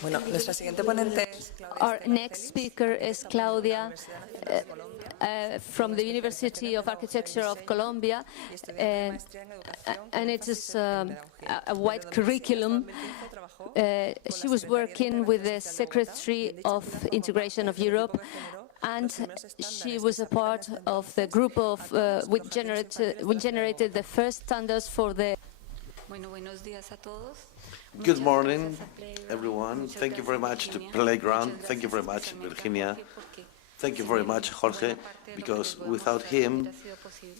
Bueno, nuestra siguiente ponente es Our next speaker is Claudia from the University of Architecture of Colombia, and it is a wide curriculum. She was working with the Secretary of Integration of Europe, and she was a part of the group of which generated the first standards for the. Buenos días a todos. Good morning, everyone. Thank you very much to Playground. Thank you very much, Virginia. Thank you very much, Jorge, because without him,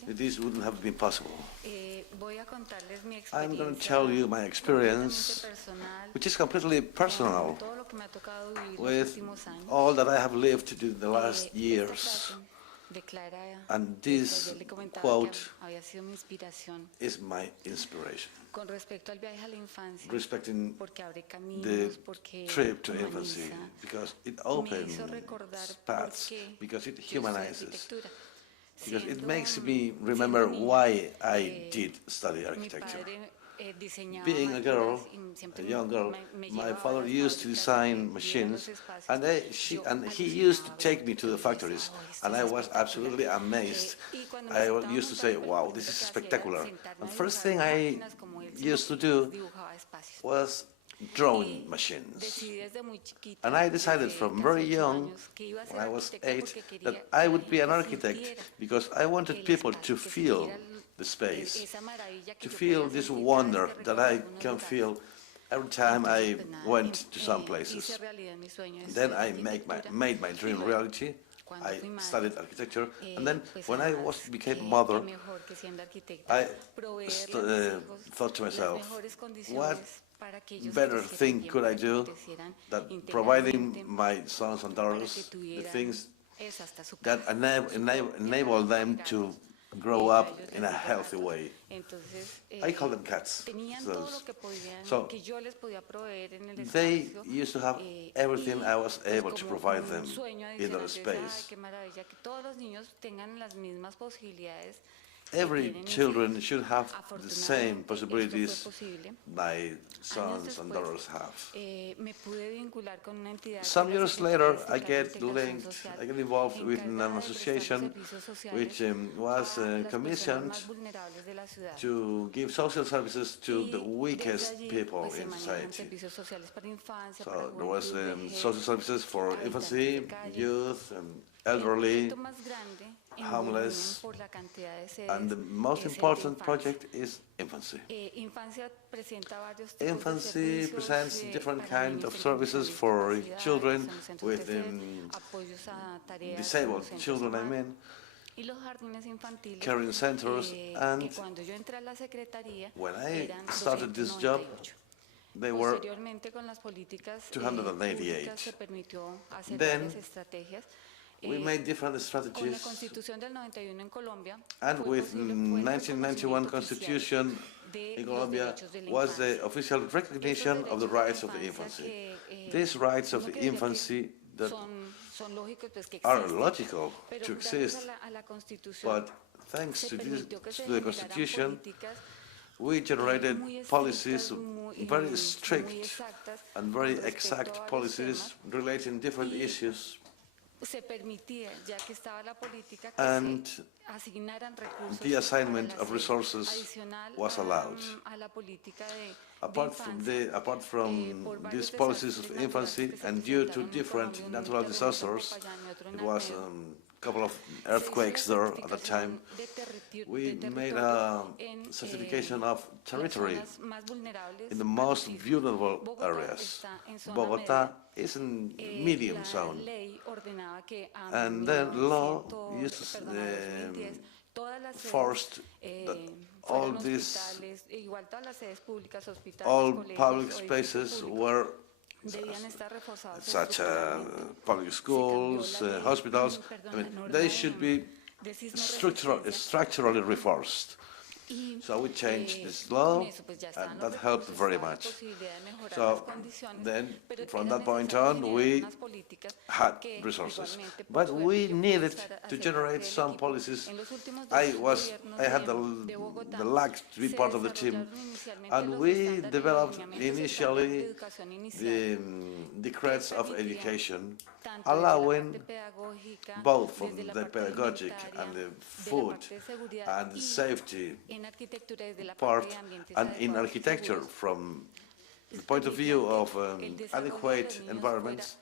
this wouldn't have been possible. I'm going to tell you my experience, which is completely personal, with all that I have lived in the last years. And this quote is my inspiration. Respecting the trip to infancy, because it opens paths, because it humanizes, because it makes me remember why I did study architecture. Being a girl, a young girl, my father used to design machines, and he used to take me to the factories, and I was absolutely amazed. I used to say, wow, this is spectacular. And the first thing I used to do was drawing machines. And I decided from very young, when I was 8, that I would be an architect, because I wanted people to feel the space, to feel this wonder that I can feel every time I went to some places. Then I made my dream reality. I studied architecture, and then when I became a mother, I thought to myself, what better thing could I do than providing my sons and daughters the things that enable them to grow up in a healthy way. I call them cats. So they used to have everything I was able to provide them in their space. Every children should have the same possibilities my sons and daughters have. Some years later, I get involved with an association which was commissioned to give social services to the weakest people in society. So there was social services for infancy, youth, elderly, homeless, and the most important project is infancy. Infancy presents different kinds of services for children with disabled children, I mean, caring centers, and when I started this job, they were 288. Then we made different strategies, and with 1991 Constitution in Colombia was the official recognition of the rights of the infancy. These rights of the infancy that are logical to exist, but thanks to the Constitution, we generated policies, very strict and very exact policies relating different issues. And the assignment of resources was allowed. Apart from these policies of infancy, and due to different natural disasters, it was a couple of earthquakes there at the time, we made a certification of territory in the most vulnerable areas. Bogota is in medium zone, and then law forced that all public spaces were such public schools, hospitals, I mean, they should be structurally reinforced. So we changed this law, and that helped very much. So then, from that point on, we had resources. But we needed to generate some policies. I had the luck to be part of the team, and we developed initially the decrets of education, allowing both from the pedagogic and the food and the safety part, and in architecture from the point of view of adequate environments.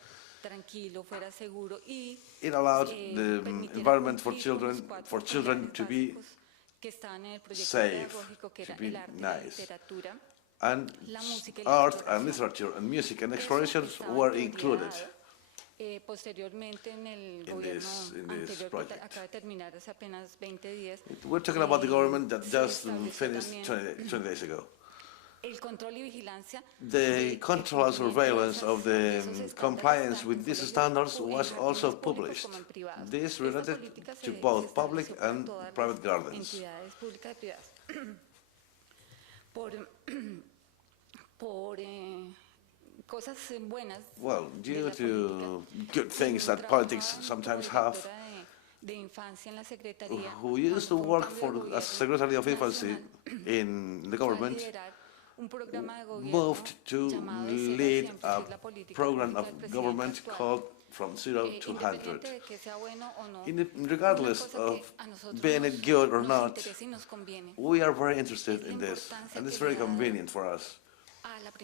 It allowed the environment for children to be safe, to be nice. And art and literature and music and explorations were included in this project. We're talking about the government that just finished 20 days ago. The control and surveillance of the compliance with these standards was also published. This related to both public and private gardens. Well, due to good things that politics sometimes have, who used to work as Secretary of Infancy in the government, moved to lead a program of government called From 0 to 100. Regardless of being it good or not, we are very interested in this, and it's very convenient for us.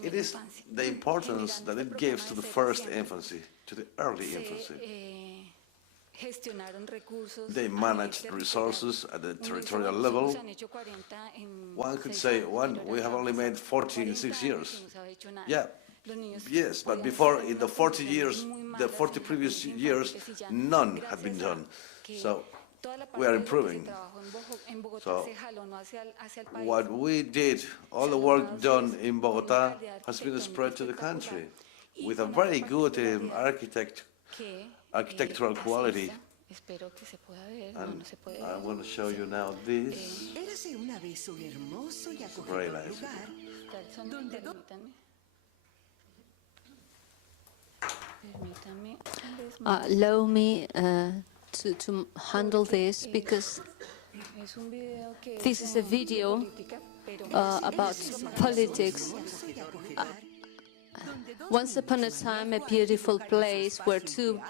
It is the importance that it gives to the first infancy, to the early infancy. They managed resources at the territorial level. One could say, we have only made 40 in 6 years. Yeah, yes, but before, in the 40 years, the 40 previous years, none had been done. So we are improving. So what we did, all the work done in Bogotá has been spread to the country with a very good architectural quality. And I want to show you now this. Very nice. Allow me to handle this, because this is a video about politics. Once upon a time, a beautiful place where two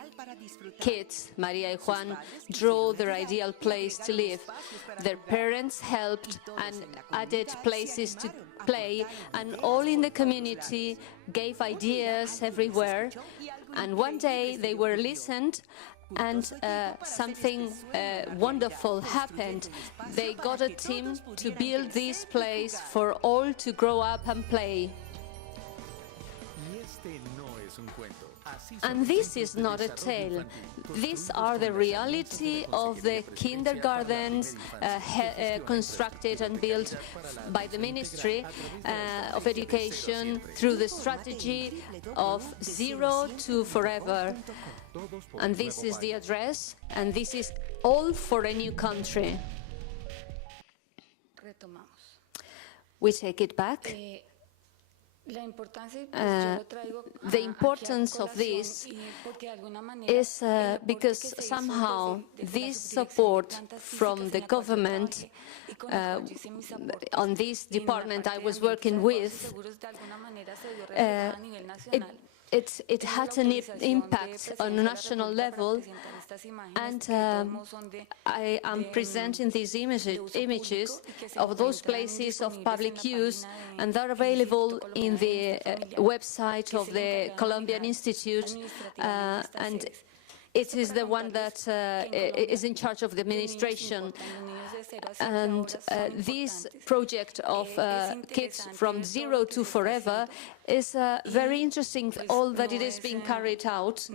kids, Maria and Juan, drew their ideal place to live. Their parents helped and added places to play, and all in the community gave ideas everywhere. And one day they were listened, and something wonderful happened. They got a team to build this place for all to grow up and play. And this is not a tale. These are the reality of the kindergartens constructed and built by the Ministry of Education through the strategy of 0 to forever. And this is the address, and this is all for a new country. We take it back. The importance of this is because somehow this support from the government on this department I was working with, it had an impact on a national level, and I am presenting these images of those places of public use, and they're available in the website of the Colombian Institute, and it is the one that is in charge of the administration. And this project of kids from 0 to forever is very interesting, all that it is being carried out.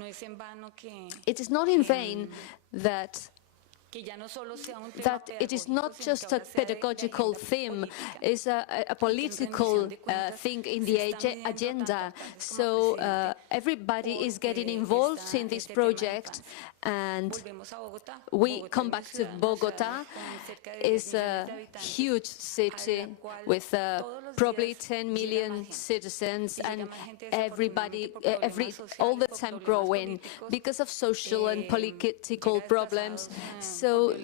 It is not in vain that that it is not just a pedagogical theme, it's a political thing in the agenda. So everybody is getting involved in this project, and we come back to Bogota. It's a huge city with probably 10 million citizens, and everybody, all the time growing because of social and political problems. So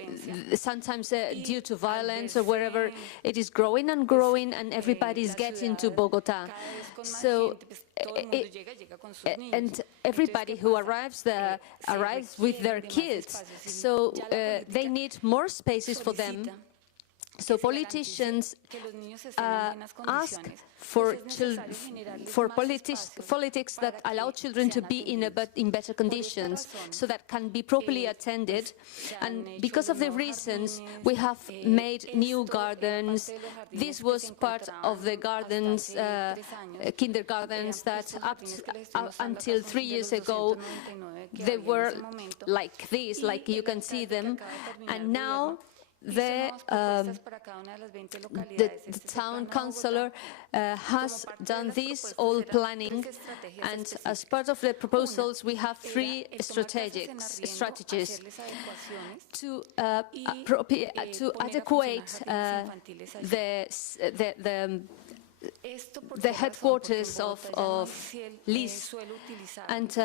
sometimes due to violence or wherever, it is growing and growing, and everybody is getting to Bogota. So and everybody who arrives there arrives with their kids. So they need more spaces for them. So politicians ask for politics that allow children to be in better conditions, so that can be properly attended. And because of the reasons, we have made new gardens. This was part of the gardens, kindergartens, that up until 3 years ago, they were like this, like you can see them. And now the town councillor has done this all planning, and as part of the proposals we have 3 strategies to adequate the headquarters of LIS, and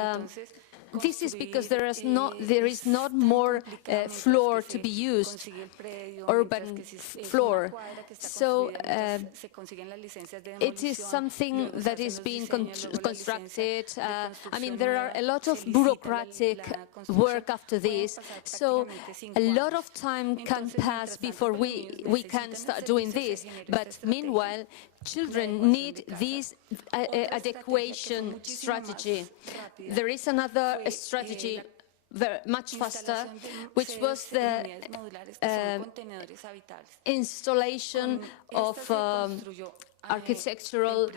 this is because there is not more floor to be used, urban floor. So it is something that is being constructed. I mean, there are a lot of bureaucratic work after this, so a lot of time can pass before we can start doing this. But meanwhile, children need this adequation strategy. There is another strategy much faster, which was the installation of architectural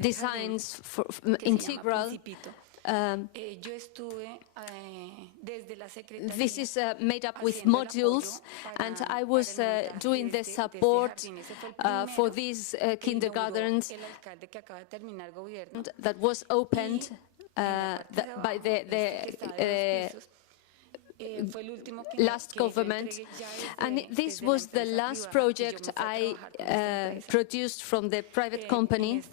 designs for integral. This is made up with modules, and I was doing the support for these kindergartens that was opened by the last government, and this was the last project I produced from the private company.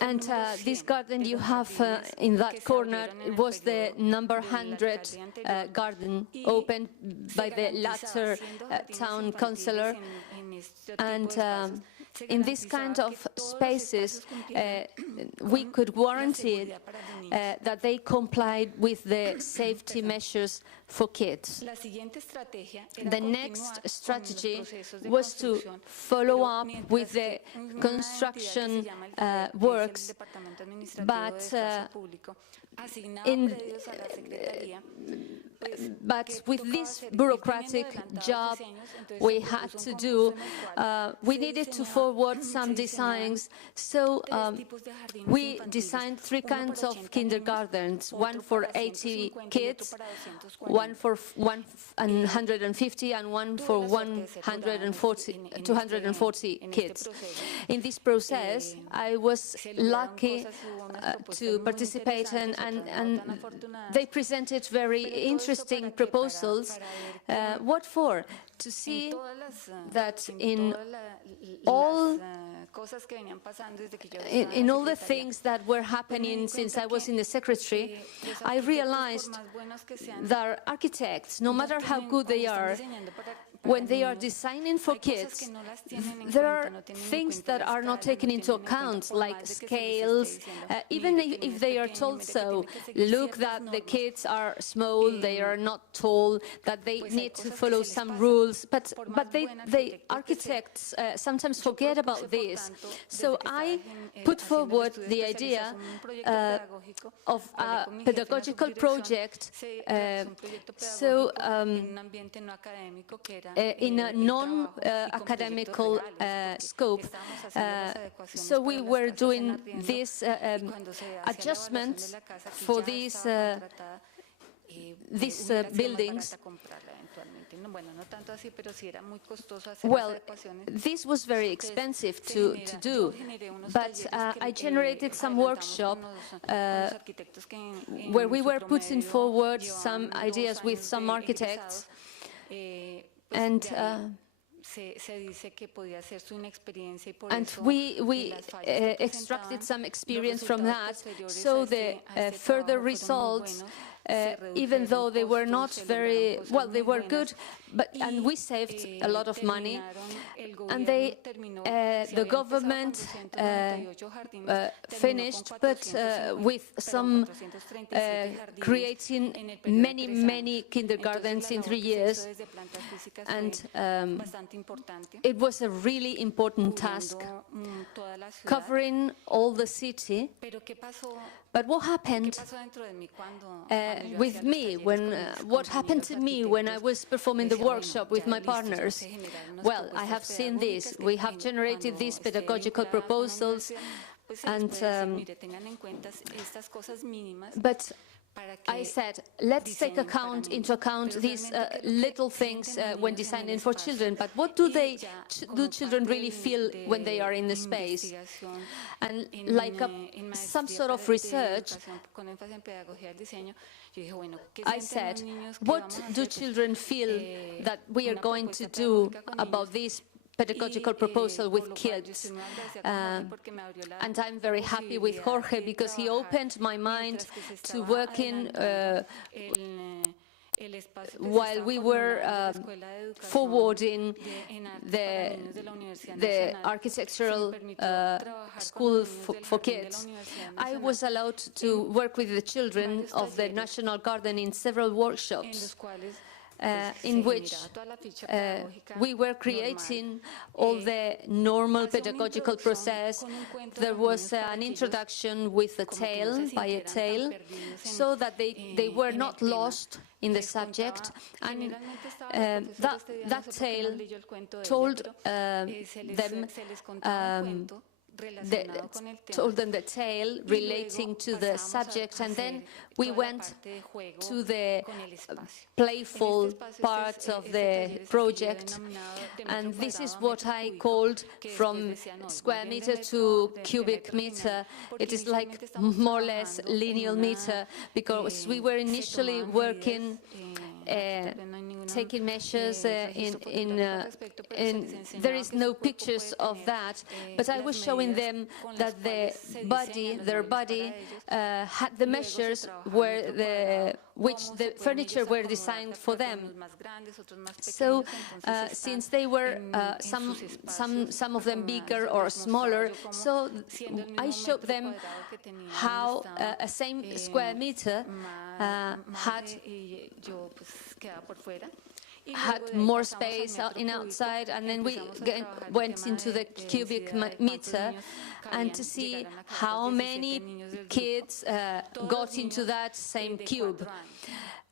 And this garden you have in that corner was the number 100 garden opened by the latter town councillor. And in this kind of spaces, we could guarantee that they complied with the safety measures for kids. The next strategy was to follow up with the construction works, but but with this bureaucratic job we had to do, we needed to forward some designs. So we designed 3 kinds of kindergartens, one for 80 kids, one for 150, and one for 240 kids. In this process, I was lucky to participate, and they presented very interesting proposals. What for? To see that in all the things that were happening since I was in the secretary, I realized that architects, no matter how good they are, when they are designing for kids, there are things that are not taken into account, like scales, even if they are told so. Look that the kids are small, they are not tall, that they need to follow some rules, but the architects sometimes forget about this. So I put forward the idea of a pedagogical project, in a non-academical scope. So we were doing this adjustment for these buildings. Well, this was very expensive to do, but I generated some workshop where we were putting forward some ideas with some architects, and we extracted some experience from that, so the further results, even though they were not very, well, they were good, and we saved a lot of money, and the government finished, but with some creating many kindergartens in 3 years, and it was a really important task, covering all the city. But what happened with me, what happened to me when I was performing the workshop with my partners? Well, I have seen this. We have generated these pedagogical proposals, and but I said, let's take into account these little things when designing for children, but what do children really feel when they are in the space? And like some sort of research, I said, what do children feel that we are going to do about this pedagogical proposal with kids? And I'm very happy with Jorge because he opened my mind to working while we were forwarding the architectural school for kids. I was allowed to work with the children of the National Garden in several workshops, in which we were creating all the normal pedagogical process. There was an introduction with a tale, by a tale, so that they were not lost in the subject, and that tale told them the tale relating to the subject, and then we went to the playful part of the project, and this is what I called from square meter to cubic meter. It is like more or less linear meter, because we were initially working taking measures there is no pictures of that, but I was showing them that their body had the measures which the furniture were designed for them. So since they were some of them bigger or smaller, so I showed them how a same square meter had more space outside, and then we went into the cubic meter, and to see how many kids got into that same cube.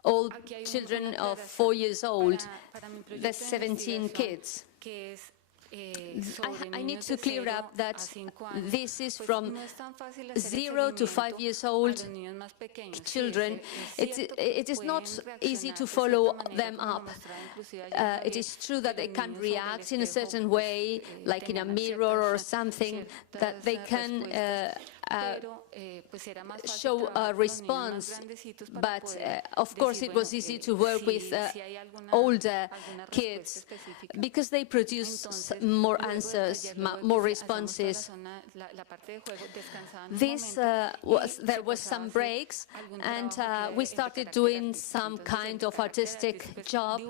All children of 4 years old, the 17 kids. I need to clear up that this is from 0 to 5 years old children. It is not easy to follow them up. It is true that they can react in a certain way, like in a mirror or something, that they can show a response, but of course it was easy to work with older kids because they produce more answers, more responses. There was some breaks, and we started doing some kind of artistic job,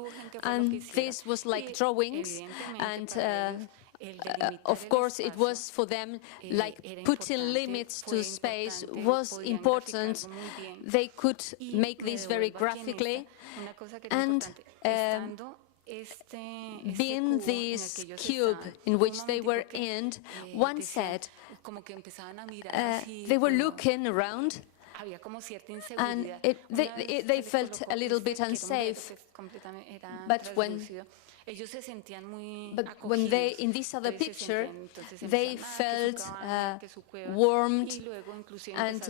and this was like drawings, and of course, it was for them, like putting limits to space was important. They could make this very graphically, and being this cube in which they were in, one said, they were looking around, and they felt a little bit unsafe, but when But when they, in this other picture, they felt warmed, and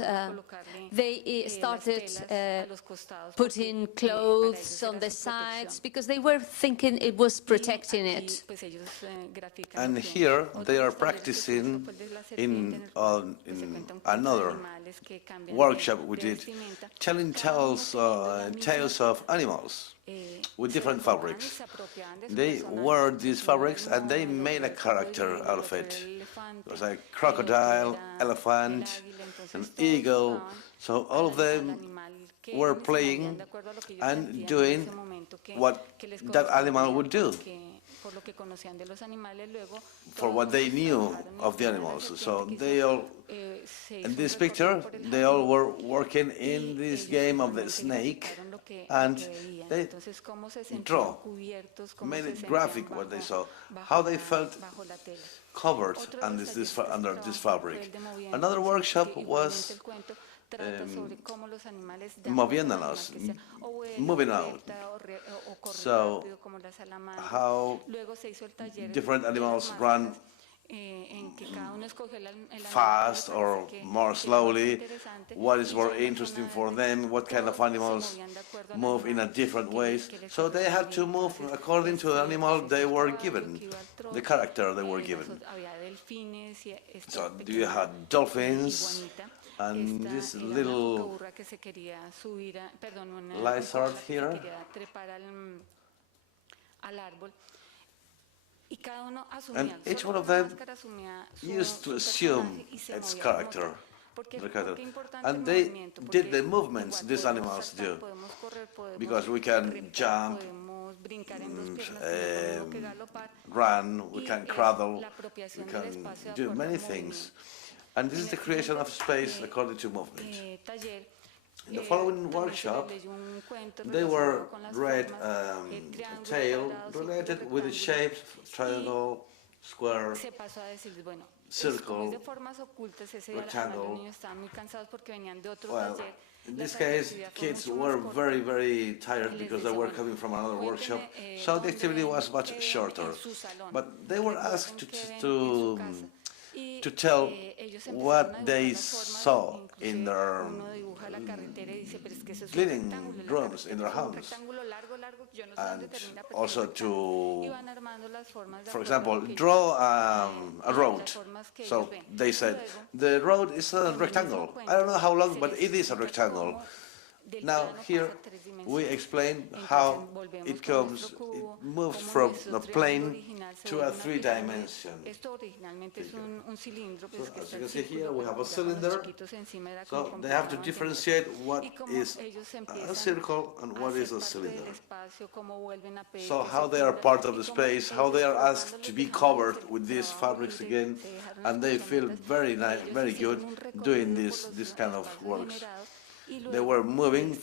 they started putting clothes on the sides because they were thinking it was protecting it. And here they are practicing in another workshop we did, telling tales of animals with different fabrics. They wore these fabrics and they made a character out of it. It was a crocodile, elephant, an eagle. So all of them were playing and doing what that animal would do, for what they knew of the animals. So they all, in this picture, they all were working in this game of the snake, and they made it graphic what they saw, how they felt covered under this fabric. Another workshop was moviéndonos, moving out. So how different animals run fast or more slowly, what is more interesting for them, what kind of animals move in a different ways. So they had to move according to the animal they were given, the character they were given. So you had dolphins, and this little lizard here. And each one of them used to assume its character. And they did the movements these animals do, because we can jump, run, we can cradle, we can do many things. And this is the creation of space according to movement. In the following workshop, they were read a tale related with the shapes, triangle, square, circle, rectangle. Well, in this case, kids were very, very tired because they were coming from another workshop, so the activity was much shorter. But they were asked to tell what they saw in their living rooms, in their homes, and also to, for example, draw a road. So they said, the road is a rectangle. I don't know how long, but it is a rectangle. Now here we explain how it moves from a plane to a three-dimension. So as you can see here, we have a cylinder. So they have to differentiate what is a circle and what is a cylinder. So how they are part of the space, how they are asked to be covered with these fabrics again, and they feel very nice, very good doing this kind of works. They were moving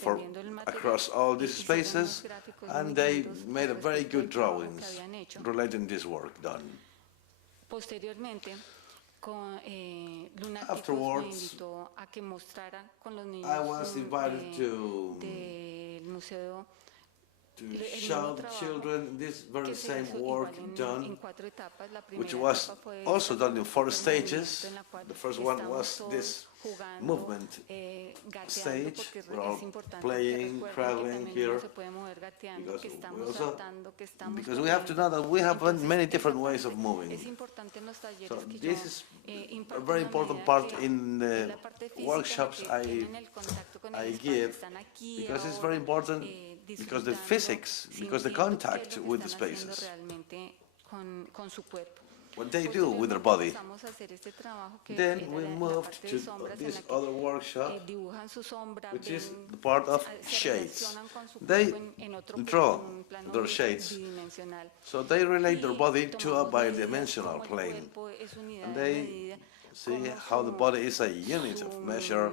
across all these spaces, and they made a very good drawings relating this work done. Afterwards, I was invited to show the children this very same work done, which was also done in 4 stages. The first one was this movement stage. We're all playing, cradling here, because we have to know that we have many different ways of moving. So this is a very important part in the workshops I give, because it's very important, because the physics, because the contact with the spaces, what they do with their body. Then we moved to this other workshop, which is the part of shades. They draw their shades, so they relate their body to a bidimensional plane, and they see how the body is a unit of measure,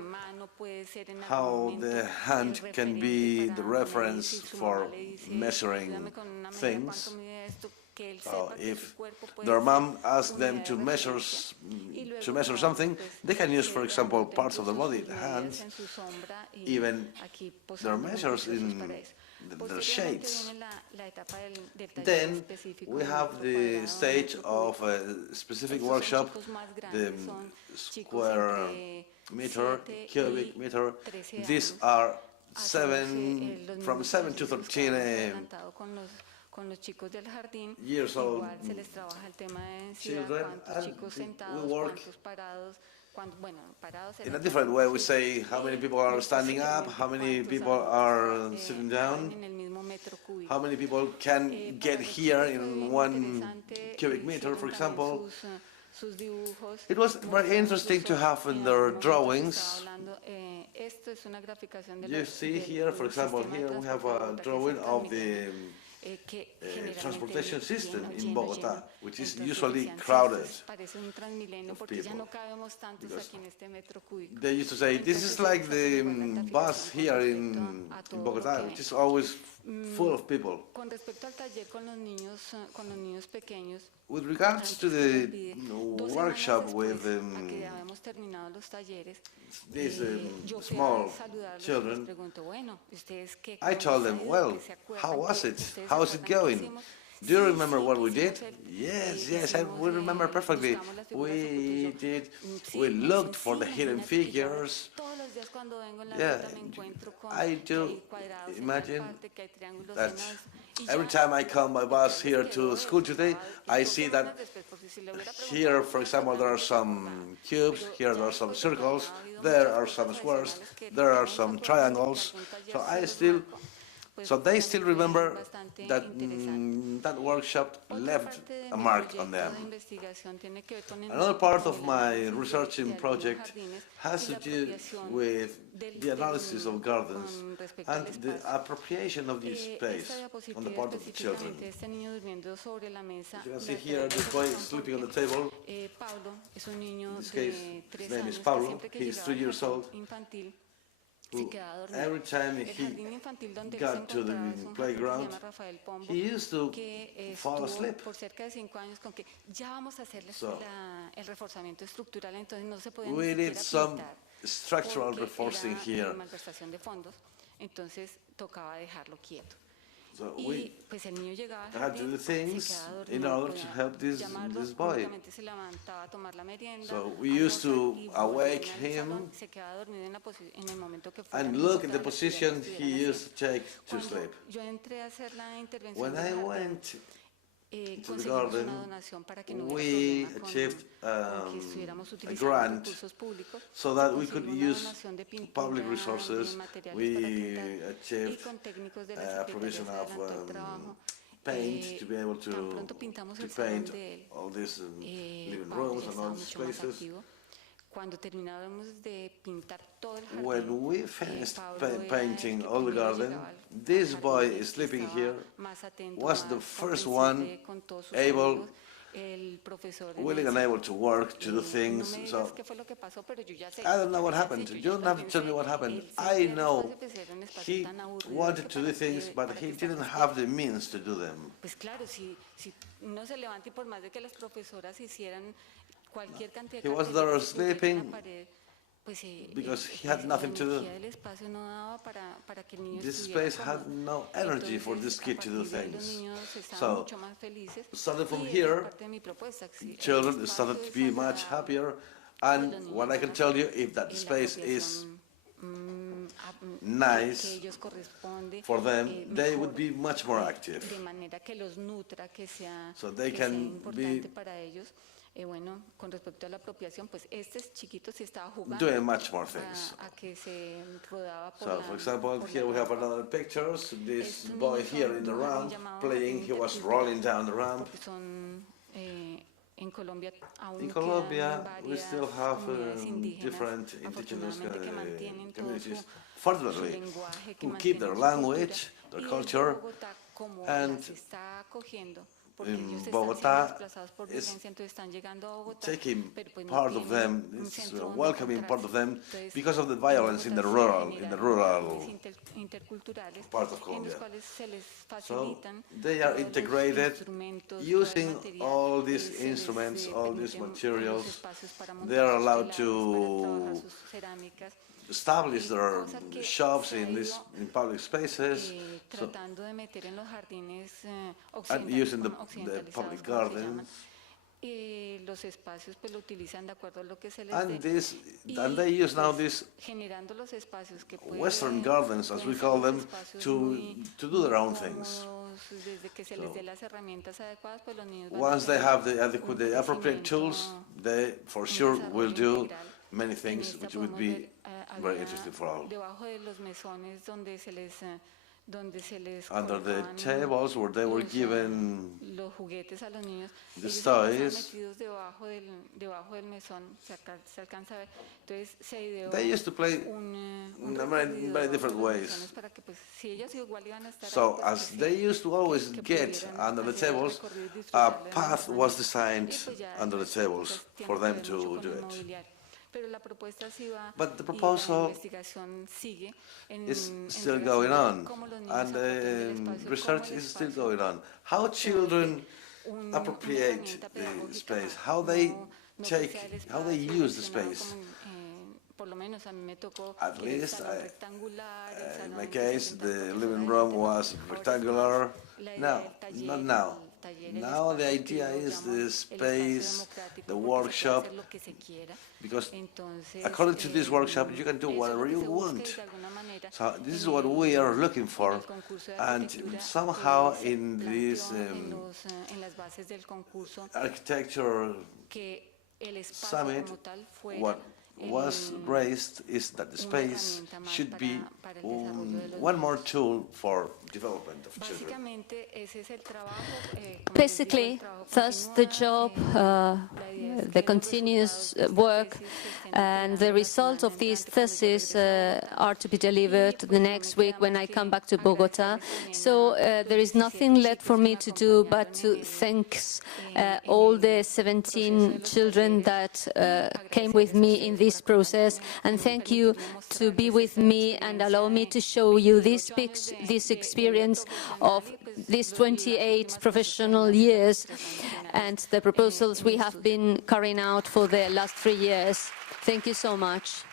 how the hand can be the reference for measuring things. So if their mom asks them to measure something, they can use, for example, parts of the body, hands, even their measures in their shades. Then we have the stage of a specific workshop, the square meter, cubic meter. These are from 7 to 13 years old children, and we work in a different way. We say how many people are standing up, how many people are sitting down, how many people can get here in 1 cubic meter, for example. It was very interesting to have in their drawings. You see here, for example, here we have a drawing of the transportation system in Bogotá, which is usually crowded of people. They used to say, this is like the bus here in Bogotá, which is always full of people. With regards to the workshop with these small children, I told them, well, how was it? How is it going? Do you remember what we did? Yes, we remember perfectly. We looked for the hidden figures. Yeah, I do imagine that every time I come by bus here to school today, I see that here, for example, there are some cubes, here there are some circles, there are some squares, there are some triangles. So they still remember that that workshop left a mark on them. Another part of my researching project has to do with the analysis of gardens and the appropriation of this space on the part of the children. You can see here this boy is sleeping on the table. In this case, his name is Pablo. He is 3 years old. Every time he got to the playground, he used to fall asleep. So we need some structural reinforcing here. So we had to do things in order to help this boy. So we used to awake him and look at the position he used to take to sleep. When I went to the garden, we achieved a grant so that we could use public resources. We achieved a provision of paint to be able to paint all these living rooms and all these places. When we finished painting all the garden, this boy sleeping here was the first one willing and able to work, to do things. So I don't know what happened. You don't have to tell me what happened. I know he wanted to do things, but he didn't have the means to do them. He was there sleeping because he had nothing to do. This space had no energy for this kid to do things. So, starting from here, children started to be much happier. And what I can tell you, if that space is nice for them, they would be much more active. So they can be doing much more things. So, for example, here we have another picture. This boy here in the ramp playing, he was rolling down the ramp. In Colombia, we still have different indigenous communities, fortunately, who keep their language, their culture, and in Bogotá is taking part of them, is welcoming part of them because of the violence in the rural part of Colombia. So they are integrated using all these instruments, all these materials. They are allowed to establish their shops in public spaces, and using the public gardens. And they use now these Western gardens, as we call them, to do their own things. So, once they have the appropriate tools, they for sure will do many things which would be very interesting for all. Under the tables where they were given the toys, they used to play in very different ways. So as they used to always get under the tables, a path was designed under the tables for them to do it. But the proposal is still going on, and research is still going on. How children appropriate the space, how they use the space. At least, in my case, the living room was rectangular. No, not now. Now the idea is the space, the workshop, because according to this workshop you can do whatever you want. So this is what we are looking for, and somehow in this architecture summit, what was raised is that the space should be one more tool for development of children. Basically, thus the job, the continuous work, and the results of these theses are to be delivered the next week when I come back to Bogota. So there is nothing left for me to do but to thank all the 17 children that came with me in this process, and thank you to be with me and allow me to show you this experience of these 28 professional years and the proposals we have been carrying out for the last 3 years. Thank you so much.